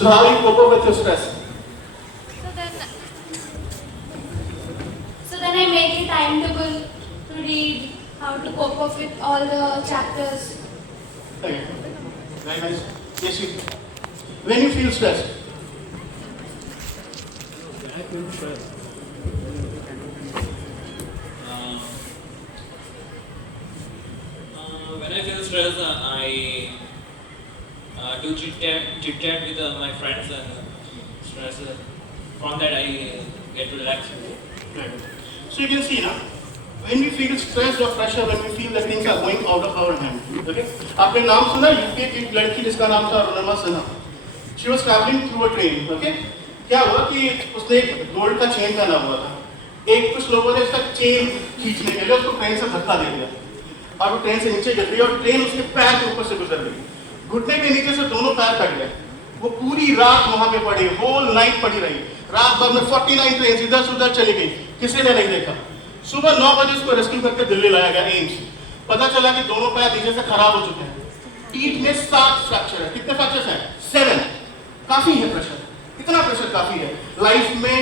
So how do you cope up with your stress? So then I make a timetable to read, how to cope up with all the chapters. Okay. Very nice. Yes, you. When you feel stressed. I feel stressed. When I feel stressed, I do chit chat with my friends and stress. From that, I get relaxed. Right. So you can see now, when we feel stress or pressure, when we feel that things are going out of our hand. Okay? आपने नाम सुना UK की एक लड़की जिसका नाम था रुनमा Sinha. She was traveling through a train. Okay? क्या हुआ कि उसने एक गोल्ड का चेन पहना हुआ था. एक कुछ लोगों ने उसका चेन खींचने के लिए उसको ट्रेन से धक्का दे दिया और वो ट्रेन से नीचे गिर गई और ट्रेन उसके पैर के ऊपर से गुजर गई. घुटने के नीचे से दोनों पैर कट गए. वो पूरी रात वहां पे पड़ी, होल नाइट पड़ी रही. रात भर में 49 ट्रेन इधर से उधर चली गई, किसी ने नहीं देखा. सुबह 9 बजे उसको रेस्क्यू करके दिल्ली लाया गया एम्स. पता चला कि दोनों पैर नीचे से खराब हो चुके हैं. पीठ में 7 फ्रैक्चर है. कितने फ्रैक्चर्स हैं? 7. काफी है प्रेशर. कितना प्रेशर काफी है लाइफ में?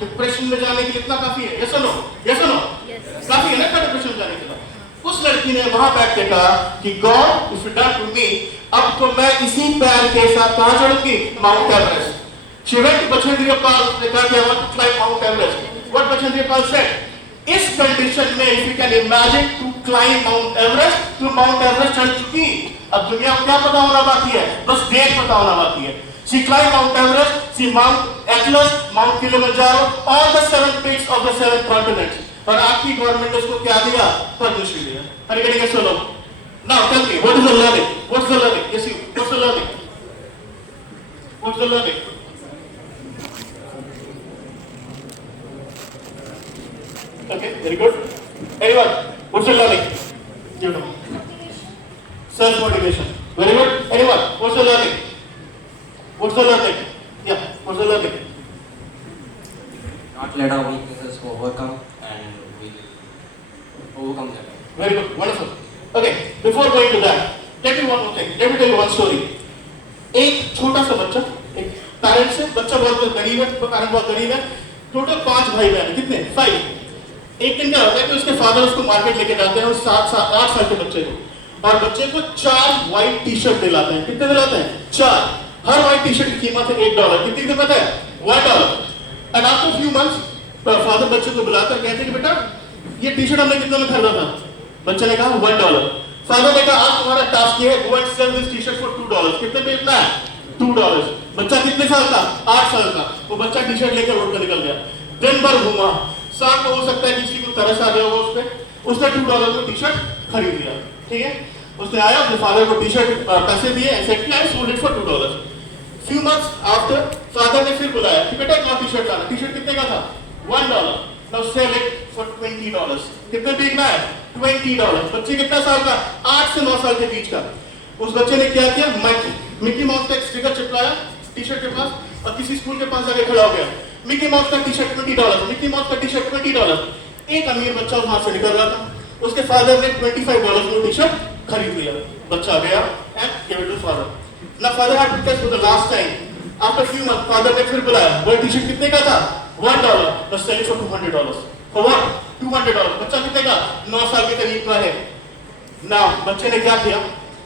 डिप्रेशन में जाने के लिए इतना काफी है? यस और नो? यस और नो? काफी है ना डिप्रेशन में जाने के लिए? उस लड़की ने वहां बैठ के कहा कि God if you done to me, अब तो मैं इसी पैर के साथ कहां चढ़ूंगी? Mount Everest. She went to Bachendriya Pal, they thought they want to climb Mount Everest. What Bachendriya Pal said? इस कंडीशन में if you can imagine to climb Mount Everest, तो Mount Everest चढ़ चुकी. अब दुनिया को क्या पता होना बाकी है? बस डेट पता होना बाकी है. She climbed Mount Everest, she Mount Atlas, Mount Kilimanjaro, all the 7 peaks of the 7 continents. और आपकी गवर्नमेंट ने उसको क्या दिया? पद्मश्री दिया. Are you getting it, solo? Now tell me, what is the learning? What's the learning? Yes, you. What's the learning? What's the learning? Okay, very good. Anyone? What's the learning? You know. Self-motivation. Very good. Anyone? What's the learning? What's the learning? Yeah, what's the learning? Not let our weaknesses overcome and we'll overcome them. Very good. Wonderful. Okay, before going to that, let me one more thing. Let me tell you one story. एक छोटा सा बच्चा, एक parents है, बच्चा बहुत गरीब है, पेरेंट बहुत गरीब है. टोटल 5 भाई बहन है. कितने? 5. एक दिन क्या होता है कि उसके फादर उसको मार्केट लेके जाते हैं, उस 8 साल के बच्चे को, और बच्चे को 4 व्हाइट टी शर्ट दिलाते हैं. कितने दिलाते हैं? 4. हर व्हाइट टी शर्ट की कीमत है $1. कितनी कीमत है? $1. And after few months father बच्चे को बुलाकर कहते हैं कि बेटा ये टी शर्ट हमने कितने में खरीदा था? बच्चे ने कहा $1. फादर ने कहा आज तुम्हारा टास्क ये है, go and sell this T-shirt for $2. कितने पे इतना है? $2. बच्चा कितने साल का? 8 साल का. वो बच्चा टी शर्ट लेकर रोड पे निकल गया. दिन भर घूमा. शाम को हो सकता है किसी को तरस आ गया हो उस पे, उसने $2 में टी शर्ट खरीद लिया. ठीक है, उसने आया, अपने फादर को टी शर्ट पैसे दिए and said I sold it for $2. Few months after father ने फिर बुलाया कि बेटा एक टी शर्ट लाना. टी शर्ट कितने का था? $1. Now sell it for $20. कितने बिकना है? $20. बच्चे कितना साल का? 8 से 9 साल के बीच का. उस बच्चे ने क्या किया? मिकी माउस का एक स्टिकर चिपकाया टी शर्ट के पास और किसी स्कूल के पास जाके खड़ा हो गया. मिकी माउस का टी शर्ट $20. मिकी माउस का टी शर्ट $20. एक अमीर बच्चा वहां से निकल रहा था. उसके फादर ने $25 में टी शर्ट खरीद लिया. बच्चा गया and give it to father. ना father had to taste for the last time. After few month father ने फिर बुलाया. वो टी शर्ट कितने का था? $1. बस sell it for $200. For what? $200. बच्चा कितने का? 9 साल के करीब का है ना. बच्चे ने क्या किया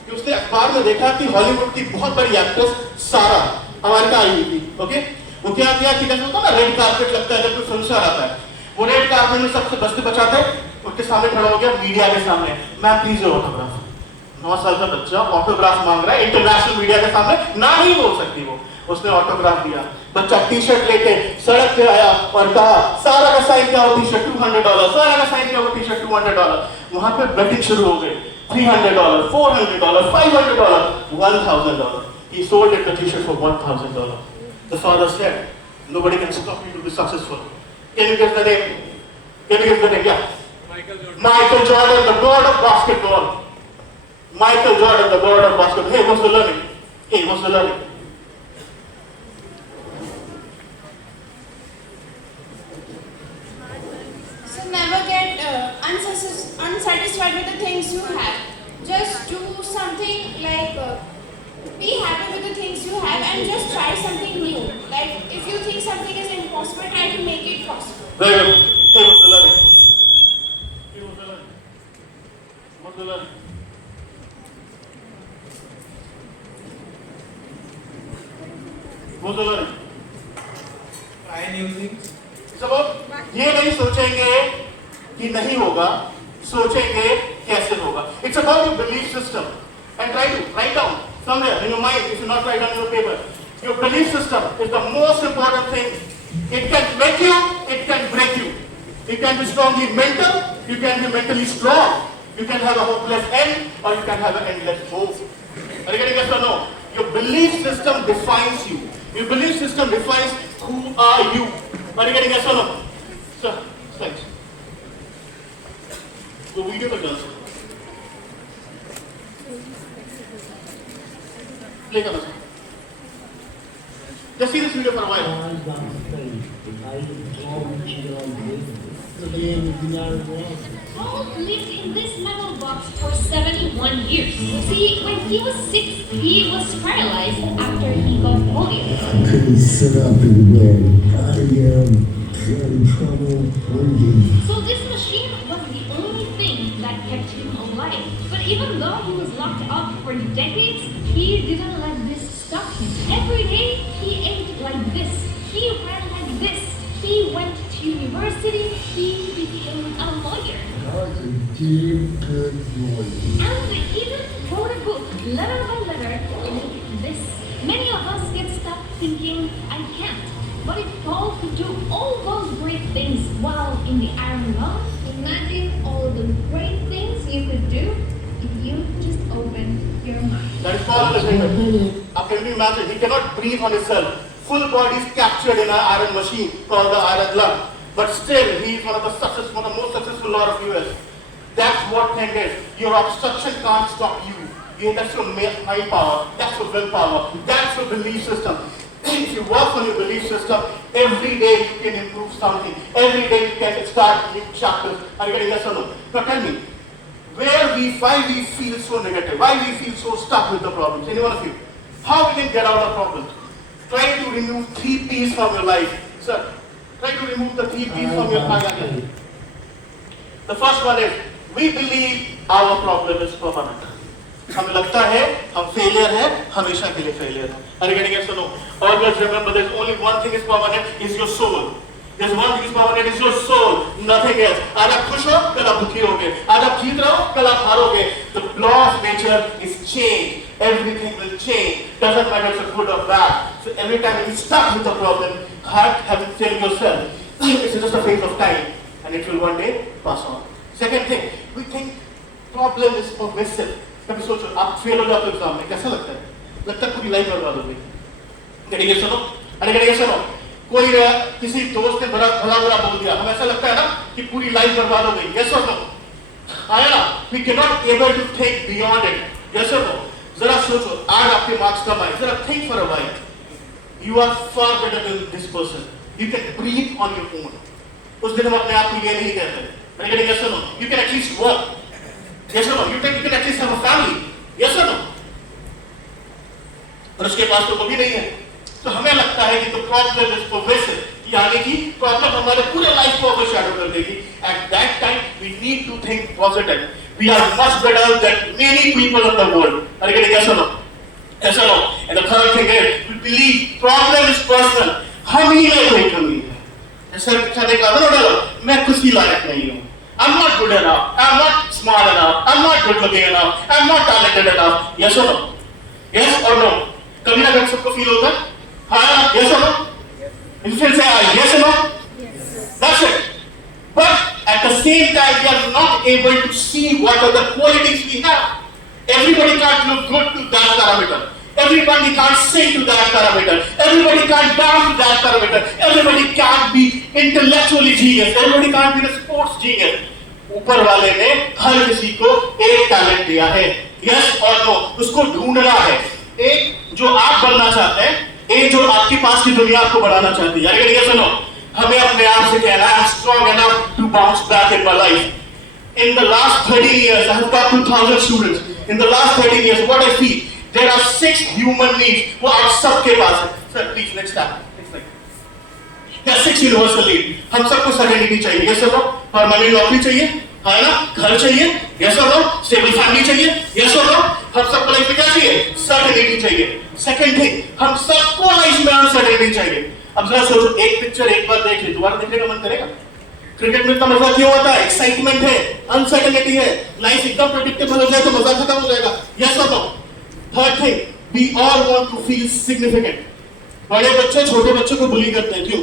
कि उसने अखबार में देखा कि हॉलीवुड की बहुत बड़ी एक्ट्रेस सारा अमेरिका आई हुई थी. ओके, वो क्या किया कि जैसे होता है ना रेड कारपेट लगता है जब कोई फिल्म स्टार आता है, वो रेड कारपेट में सबसे बचते बचाते उसके सामने खड़ा हो गया मीडिया के सामने. Ma'am please your autograph. 9 साल का बच्चा ऑटोग्राफ मांग रहा है इंटरनेशनल मीडिया के सामने. ना नहीं बोल सकती वो. उसने ऑटोग्राफ दिया. बच्चा टी शर्ट लेके सड़क पे आया और कहा सारा का साइन क्या हो टी शर्ट $200. सारा का साइन क्या हो टी शर्ट $200. वहां पे बेटिंग शुरू हो गई. $300, $400, $500, $1,000. He sold it the t-shirt for $1,000. The father said, nobody can stop me to be successful. Can you guess the name? Can you guess the name? Yeah. Michael Jordan, the god of basketball. Michael Jordan, the god of basketball. Hey, what's the learning? Hey, what's the learning? So never get unsatisfied with the things you have. Just do something like be happy with the things you have and just think something is impossible, try to make it possible. Very good. Hey, what's the learning? Hey, what's the learning? What's the learning? What's the learning? Try new things. It's about ये नहीं सोचेंगे कि नहीं होगा, सोचेंगे कैसे होगा. It's about your belief system. And try to write down somewhere in your mind, if you not write down your paper. Your belief system is the most important thing. It can make you, it can break you. You can be strongly mental, you can be mentally strong. You can have a hopeless end, or you can have an endless hope. Are you getting yes or no? Your belief system defines you. Your belief system defines who are you. Are you getting yes or no? Sir, thanks. So video का चल Play करना sir. Just see this video for a while. Paul lived in this metal box for 71 years. See, when he was 6, he was paralyzed after he got polio. I couldn't sit up in bed. I had trouble breathing. So this machine was the only thing that kept him alive. But even though he was locked up for decades, he didn't let this stop him. Every day, he ate like this. He ran like this. He went to university. He became a lawyer. I was a deep, good boy. And he even wrote a book, letter by letter, like this. Many of us get stuck thinking, I can't. But if Paul could do all those great things while in the iron lung, imagine all the great things you could do if you just open your mind. That is Paul in the statement. Can you imagine? He cannot breathe on himself. Full body is captured in an iron machine called the iron lung. But still, he is one of the most successful lawyer of US. That's what thing is. Your obstruction can't stop you. That's your mind power. That's your willpower. That's your belief system. If you work on your belief system, every day you can improve something. Every day you can start new chapters. Are you getting yes or no? Now tell me, why we feel so negative? Why we feel so stuck with the problems? Any one of you? How we can get out of problems? Try to remove 3 P's from your life. Sir, try to remove the 3 P's from your life. The first one is, we believe our problem is permanent. हमें लगता है हम failure है, हमेशा के लिए failure है. Are you getting it? So no. Always remember, there's only one thing is permanent, is your soul. There's one thing is permanent, is your soul. Nothing else. आज आप खुश हो, कल आप दुखी होगे. आज आप जीत रहे हो, कल आप हारोगे. The law of nature is change. Everything will change. Doesn't matter if it's good or bad. So every time you're stuck with a problem, have tell yourself, it's just a phase of time, and it will one day pass on. Second thing, we think problem is pervasive. कभी सोचो आप fail हो जाते हो exam में, कैसा लगता है? लगता है पूरी लाइफ बर्बाद हो गई. करेंगे सुनो, अरे करेंगे सुनो. कोई किसी दोस्त ने भला बोल दिया, हमें ऐसा लगता है ना कि पूरी लाइफ बर्बाद हो गई. Yes or no? आया ना? We cannot able to think beyond it. Yes or no? जरा सोचो, आज आपके मार्क्स कम आए, जरा think for a while. You are far better than this person. You can breathe on your own. उस दिन हम अपने आप को ये नहीं कहते. अरे करेंगे yes or no? You can at least work. Yes or no? You can at least have a family. Yes or no? और उसके पास तो वो भी नहीं है. तो हमें लगता है कि the problem is pervasive. यानी कि प्रॉब्लम हमारे पूरे लाइफ को ओवरशैडो कर देगी. At that time, we need to think positive. We are much better than many people in the world. Are you getting yes or no? Yes or no? And the third thing is, we believe problem is personal. हम ही में कोई कमी है. ऐसा कहने का मतलब मैं कुछ ही लायक नहीं हूँ. I'm not good enough. I'm not smart enough. I'm not good looking enough. I'm not talented enough. Yes or no? Yes or no? कभी ना कभी सबको फील होता है? हाँ, yes or no? You can say yes or no? Yes. That's it. But at the same time, we are not able to see what are the qualities we have. Everybody can't look good to that parameter. Everybody can't sing to that parameter. Everybody can't dance to that parameter. Everybody can't be intellectually genius. Everybody can't be a sports genius. ऊपर वाले ने हर किसी को एक talent दिया है. Yes or no? उसको ढूंढना है. एक जो आप बनना चाहते हैं, एक जो आपके पास की दुनिया आपको बढ़ाना चाहती है. यानी yes or no? हमें अपने आप से कहना है, I'm strong enough to bounce back in my life. In the last 30 years, I have taught 2,000 students. In the last 30 years, what I see, there are 6 human needs वो आप सबके पास है. Sir, please next slide. Next slide. या 6 universal need. हम सबको certainty चाहिए, yes और no? Permanent नौकरी चाहिए, है ना? घर चाहिए, यस और नो? स्टेबल फैमिली चाहिए, यस और नो? हम सबको लाइफ में क्या चाहिए? सर्टेनिटी चाहिए। सेकंड थिंग, हम सबको लाइफ में अनसर्टेनिटी चाहिए। अब जरा सोचो, एक पिक्चर एक बार देख ली, दोबारा देखने का मन करेगा? क्रिकेट में इतना मजा क्यों होता है? एक्साइटमेंट है, अनसर्टेनिटी है। लाइफ एकदम प्रेडिक्टेबल हो जाए तो मजा खत्म हो जाएगा, यस और no? Third thing, we all want to feel significant. बड़े बच्चे छोटे बच्चों को बुली करते हैं, क्यों?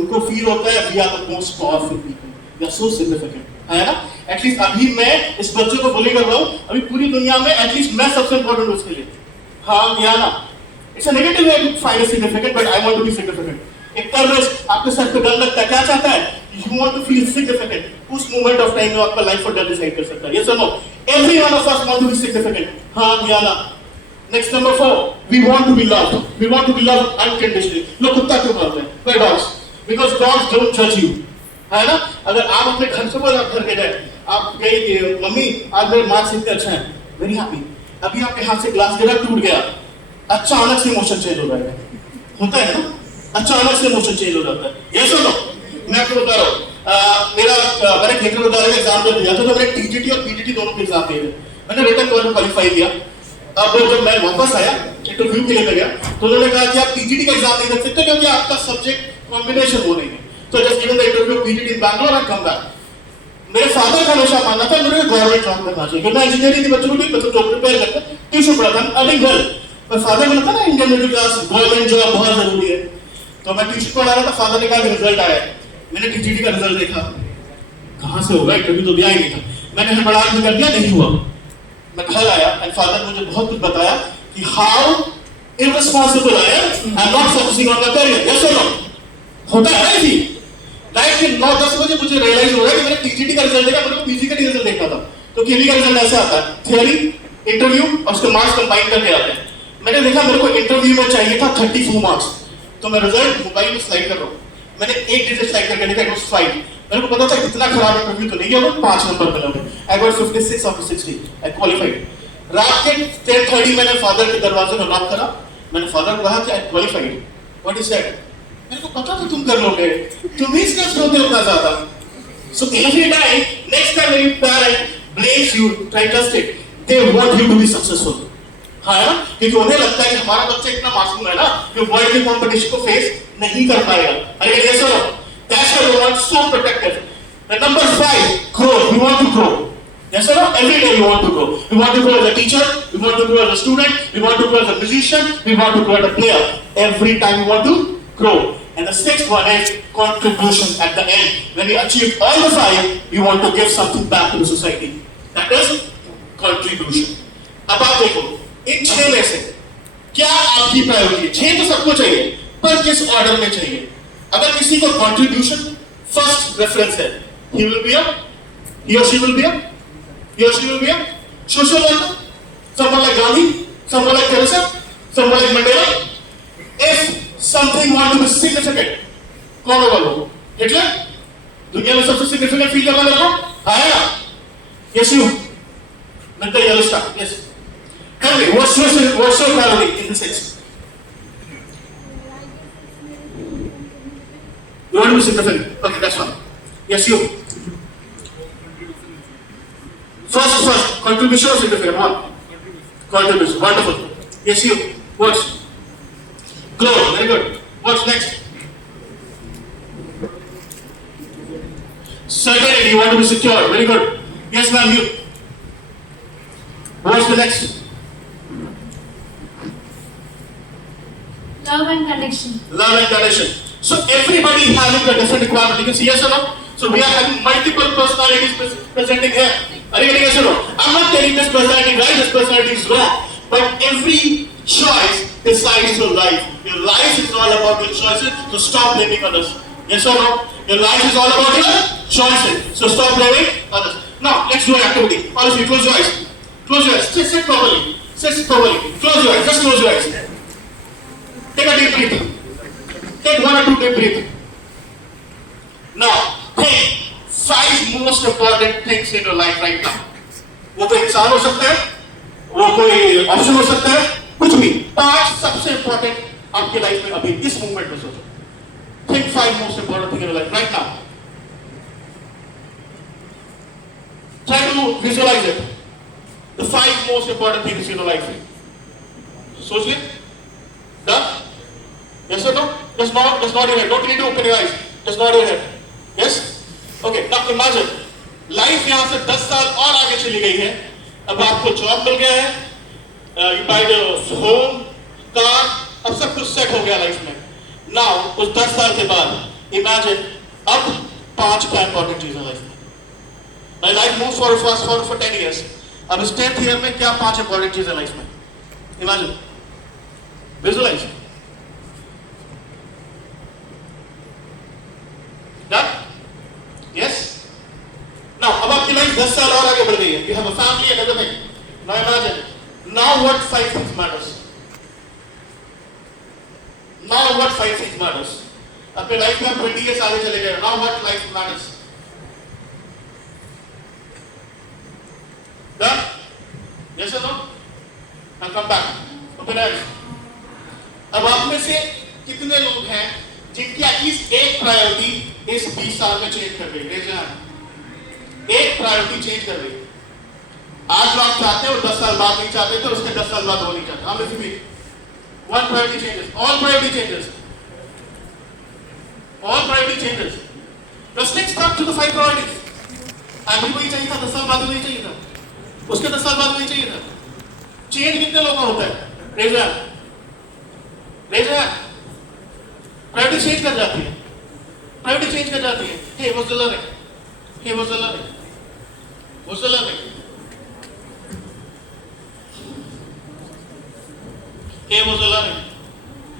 उनको फील होता है we are the most powerful people, we are so significant, है ना? एटलीस्ट अभी मैं इस बच्चे को बुली कर रहा हूं, अभी पूरी दुनिया में एटलीस्ट मैं सबसे इंपॉर्टेंट हूं उसके लिए। हाँ या ना? It's a negative way to find significant, but I want to be significant. एक टेररिस्ट आपके सर पे गन लगता है, क्या चाहता है? You want to feel significant. उस मोमेंट ऑफ टाइम में आपका लाइफ और डेथ डिसाइड कर सकता है, यस और no? Every one of us want to be significant, हाँ या ना? Next, number 4, we want to be loved. We want to be loved unconditionally. लोग कुत्ता क्यों बोलते हैं? Why dogs? Because dogs don't judge you. है ना? अगर आप अपने घर से बोल, आप घर के जाए, आप कहे मम्मी आज मेरे मार्क्स इतने अच्छे हैं, वेरी हैप्पी। अभी आपके हाथ से ग्लास गिरा, टूट गया, अचानक से इमोशन चेंज हो जाएगा, होता है ना? अचानक से इमोशन चेंज हो जाता है, ये सुनो। मैं आपको बता रहा हूँ, मैंने थिएटर का एग्जाम जब दिया था, तो मैंने टीजीटी और पीजीटी दोनों के एग्जाम दिए थे। मैंने रिटन क्वालिफाई किया। अब जब मैं वापस आया इंटरव्यू के लिए गया, तो उन्होंने कहा कि आप पीजीटी का एग्जाम नहीं दे सकते क्योंकि आपका सब्जेक्ट कॉम्बिनेशन वो नहीं है। तो just given the interview PGT in Bangalore and come back. मेरे फादर का हमेशा मानना था मेरे को गवर्नमेंट जॉब करना चाहिए, क्योंकि मैं इंजीनियरिंग के बच्चों को भी मतलब जॉब प्रिपेयर करता ट्यूशन पढ़ाता हूं अर्निंग वेल। पर फादर को लगता ना Indian middle class government job बहुत जरूरी है। तो मैं ट्यूशन पढ़ा रहा था, फादर ने कहा कि रिजल्ट आया है। मैंने टीजीटी का रिजल्ट देखा, कहां से होगा, इंटरव्यू तो दिया ही नहीं था। मैंने हड़बड़ाहट में कर दिया, नहीं हुआ। मैं घर आया एंड फादर मुझे बहुत कुछ बताया कि how irresponsible I am, I am not focusing on my career, yes और नो? होता है ना जी? राइट के 9-10 बजे मुझे रियलाइज हो रहा है कि मैंने टीजीटी का रिजल्ट देखा, मेरे को पीजी का रिजल्ट देखना था। तो केवी का रिजल्ट ऐसे आता है, थियरी, इंटरव्यू और उसके मार्क्स कंबाइन करके आते हैं। मैंने देखा मेरे को इंटरव्यू में चाहिए था 34 मार्क्स, तो मैं रिजल्ट मोबाइल में स्लाइड कर रहा हूँ। मैंने एक डिजिट स्लाइड करके देखा, इट वाज 5। मेरे को पता था कितना खराब इंटरव्यू तो नहीं होगा, 5 नंबर मिला मुझे। I got 56 of 60, I qualified. रात के 10:30 मैंने फादर के दरवाजे में नॉक करा। मैंने फादर को कहा कि आई क्वालिफाइड। What is that? मेरे को पता था तुम कर लोगे, तुम ही स्ट्रेस होते हो उतना ज्यादा। So every time next time when parent blames you, try trust it, they want you to be successful, हाँ ना? क्योंकि उन्हें लगता है कि हमारा बच्चा इतना मासूम है ना कि वर्ल्ड के कंपटीशन को फेस नहीं कर पाएगा। अरे ये सुनो, that's why we want so protective. Number 5, growth. We want to grow. Yes or no? Every day we want to grow. We want to grow as a teacher, we want to grow as a student, we want to grow as a musician, we want to grow as a player. Every time we want to grow. And the 6th one is contribution at the end. When we achieve all the 5, we want to give something back to the society. That is contribution. अब आप देखो, इन 6 में से क्या आपकी priority है? 6 तो सबको चाहिए, पर किस ऑर्डर में चाहिए? अगर किसी को contribution फर्स्ट रेफरेंस है, he will be a, he or she will be a, he or she will be a social worker, someone like Gandhi, someone like Teresa, someone like Mandela. If something want to be significant, कौन होगा वो? Hitler? दुनिया में सबसे significant feel करना मेरे को है ना? Yes you. With the yellow star. Yes. Tell me, what's your priority in the 6? You want to be significant? Okay, that's fine. Yes, you. First, contribution or significant? One. Contribution. Wonderful. Yes, you. What's? Grow. Very good. What's next? Certainty. You want to be secure. Very good. Yes, ma'am, you. What's the next? Love and connection. Love and connection. So everybody having a different requirement. You can see yes or no? So we are having multiple personalities presenting here. Are you getting yes or no? I'm not telling this personality right, this personality is wrong. But every choice decides your life. Your life is all about your choices, so stop blaming others. Yes or no? Your life is all about your choices, so stop blaming others. Now, let's do an activity. All of you, close your eyes. Close your eyes. Sit properly. Sit properly. Close your eyes. Just close your eyes. Take a deep breath. Take 1 or 2 deep breath. Now, think 5 most important things in your life right now. वो कोई इंसान हो सकता है, वो कोई option हो सकता है, कुछ भी। 5 सबसे इंपॉर्टेंट आपके लाइफ में अभी इस मोमेंट में सोचो। Think 5 most important things in your life right now. Try to visualize it. The 5 most important things in your life. सोच लिया? Done? Yes or no? Just nod your head. Don't need to open your eyes. Just nod your head. Yes? Okay. Now imagine. Life यहाँ से 10 साल और आगे चली गई है. अब आपको जॉब मिल गया है. You buy a home, car. अब सब कुछ सेट हो गया लाइफ में. Now उस 10 साल के बाद imagine अब 5 क्या इंपॉर्टेंट चीज है लाइफ में. My life moves forward fast forward for 10 years. अब इस 10th year में क्या 5 इंपॉर्टेंट चीज है लाइफ में. Imagine. Visualize. Done? Yes? Now, अब आपकी लाइफ 10 साल और आगे बढ़ गई है. You have a family and everything. Now imagine. Now what 5 things matters? Now what 5 things matters? अपने लाइफ में 20 years आगे चले गए. Now what life matters? Done? Yes or no? Now come back. Open eyes. अब आप में से कितने लोग हैं जिनकी एटलीस्ट एक प्रायोरिटी इस 20 साल में चेंज कर गई? Raise your hand. एक प्रायोरिटी चेंज कर गई. आज जो आप चाहते हैं वो 10 साल बाद नहीं चाहते थे, उसके 10 साल बाद वो नहीं चाहते. हम इसी भी one priority changes, all priority changes, all priority changes. Just stick stuck to the 5 priorities. अभी वही चाहिए था, 10 साल बाद वही चाहिए था, उसके 10 साल बाद वही चाहिए था. चेंज कितने लोगों का होता है? Raise your hand. Raise your hand. Priority change कर जाती है. प्रायोरिटी चेंज कर जाती है. He was the learning. He was the learning. Was the learning. He was the learning.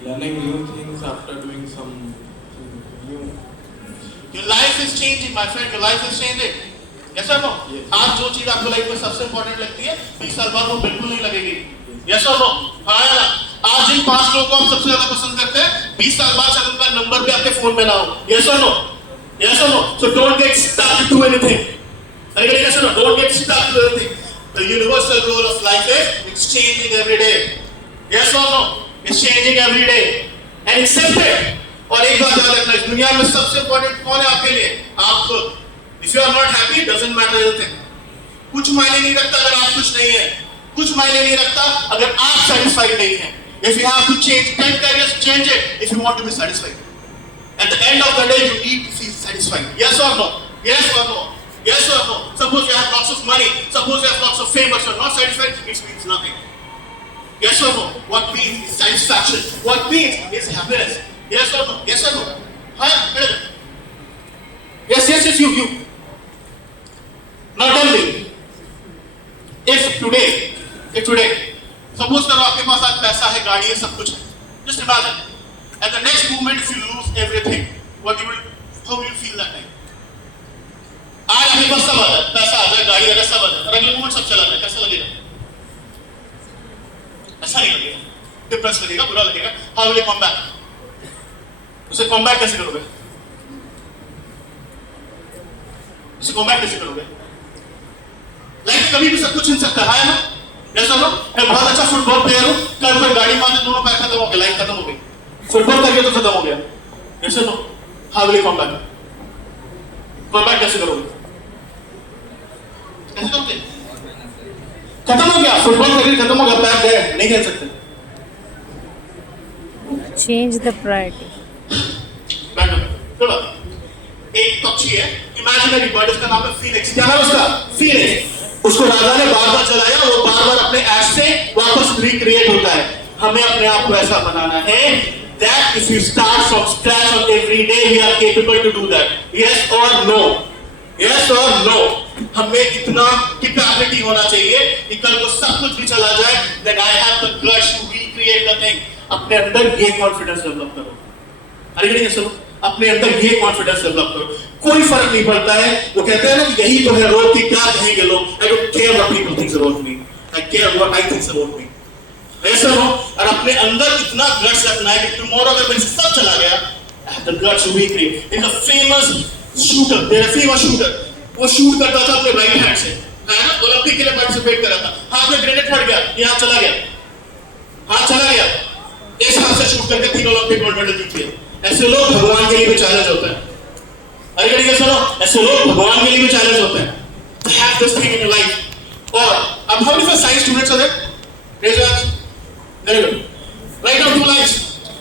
Learning new things after doing some new. Your life is changing, my friend. Your life is changing. Yes or no? Yes. आज जो चीज आपको life में सबसे important लगती है 20 साल बाद वो बिल्कुल नहीं लगेगी. Yes or no? हाँ या ना? आज जिन 5 लोगों को आप सबसे ज्यादा पसंद करते हैं 20 साल बाद शायद उनका नंबर भी आपके फोन में ना हो. Yes or no? Yes or no? So don't get stuck to anything. Yes or no? Don't get stuck to anything. The universal rule of life is it's changing every day. Yes or no? It's changing every day. And accept it. और एक बात याद रखना, इस दुनिया में सबसे important कौन है आपके लिए? आप खुद. If you are not happy, doesn't matter anything. कुछ मायने नहीं रखता अगर आप खुश नहीं है. कुछ मायने नहीं रखता अगर आप satisfied नहीं हैं. If you have to change 10 careers, change it if you want to be satisfied. At the end of the day, you need to feel satisfied. Yes or no? Yes or no? Yes or no? Suppose you have lots of money, suppose you have lots of fame, but you're not satisfied, it means nothing. Yes or no? What means is satisfaction. What means is happiness. Yes or no? Yes or no? Huh? Yes, you. Now tell me, if today, suppose करो आपके पास आज पैसा है, गाड़ी है, सब कुछ है. Just imagine. At the next moment, if you lose everything, how will you feel that time? आज आपके पास सब आ जाए, पैसा आ जाए, गाड़ी आ जाए, सब आ जाए, और अगले मोमेंट सब चला जाए, कैसा लगेगा? अच्छा नहीं लगेगा. डिप्रेस लगेगा, बुरा लगेगा. How will you come back? उसे come back कैसे करोगे? लाइफ कभी भी सब कुछ छीन सकता है ना? ऐसा लो, मैं बहुत अच्छा फुटबॉल प्लेयर हूँ, कल कोई गाड़ी मार दे, दोनों पैर खत्म हो गए, लाइफ खत्म हो गई. फुटबॉल करके तो खत्म हो गया. ऐसे लो, how will you come back? Come back कैसे करोगे? कैसे करोगे? खत्म हो गया, फुटबॉल करके खत्म हो गया, पैर गए, नहीं खेल सकते. Change the priority. बैठो, चलो. एक पक्षी है, इमेजिनरी बर्ड, उसका नाम है फीनिक्स. क्या नाम है उसका? फीनिक्स. उसको राजा ने बार-बार जलाया, वो बार-बार अपने ऐश से वापस रिक्रिएट होता है. हमें अपने आप को ऐसा बनाना है that if you start from scratch on every day, we are capable to do that. Yes or no? Yes or no? हमें इतना कैपेबिलिटी होना चाहिए कि कल को सब कुछ भी चला जाए, then I have the guts to recreate the thing. अपने अंदर ये कॉन्फिडेंस डेवलप करो. अरे नहीं सुनो, अपने अंदर ये कॉन्फिडेंस डेवलप करो. कोई फर्क नहीं पड़ता है. वो कहते हैं ना कि यही तो है रोग की, क्या कहेंगे लोग. I don't care what people think about me. I care what I think about me. ऐसा हो, और अपने अंदर इतना गट्स रखना है कि tomorrow अगर मेरे से सब चला गया, I have the guts to recreate. There's a famous shooter. वो शूट करता था अपने राइट हैंड से, है ना? ओलंपिक के लिए पार्टिसिपेट कर रहा था. हाथ में ग्रेनेड फट गया, यहाँ चला गया, हाथ चला गया. इस हाथ से शूट करके 3 ओलंपिक गोल्ड मेडल जीते. ऐसे लोग भगवान के लिए भी चैलेंज होते हैं। अरे करिए सुनो, ऐसे लोग भगवान के लिए भी चैलेंज होते हैं। Have this thing in your life. और अब how many science students are there? Raise your hands. Very good. Write down 2 lines.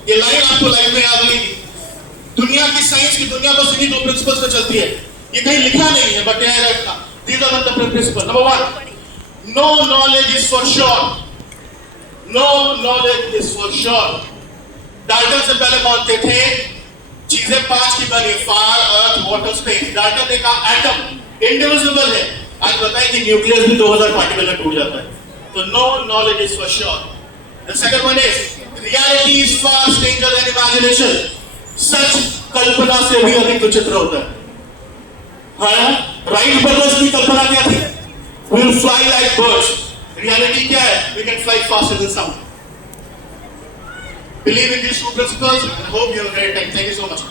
ये लाइन आपको लाइफ में याद रहेगी। दुनिया की साइंस की दुनिया बस इन्हीं 2 प्रिंसिपल्स पे चलती है। ये कहीं लिखा नहीं है, बट यहाँ रखना। These are the principles. Number 1, no knowledge is for sure. No knowledge is for sure. Dalton से पहले मानते थे चीजें 5 की बनी, फायर, अर्थ, वाटर, स्पेस। डाल्टन ने कहा एटम इंडिविजिबल है। आज बताएं कि न्यूक्लियस भी 2000 पार्टिकल में टूट जाता है। तो no knowledge is for sure. The second one is reality is far stranger than imagination. सच कल्पना से भी अधिक विचित्र होता है। हाँ, राइट ब्रदर्स की कल्पना क्या थी? We will fly like birds. Reality क्या है? We can fly faster than sound. Believe in these 2 principles and hope you have a great time. Thank you so much.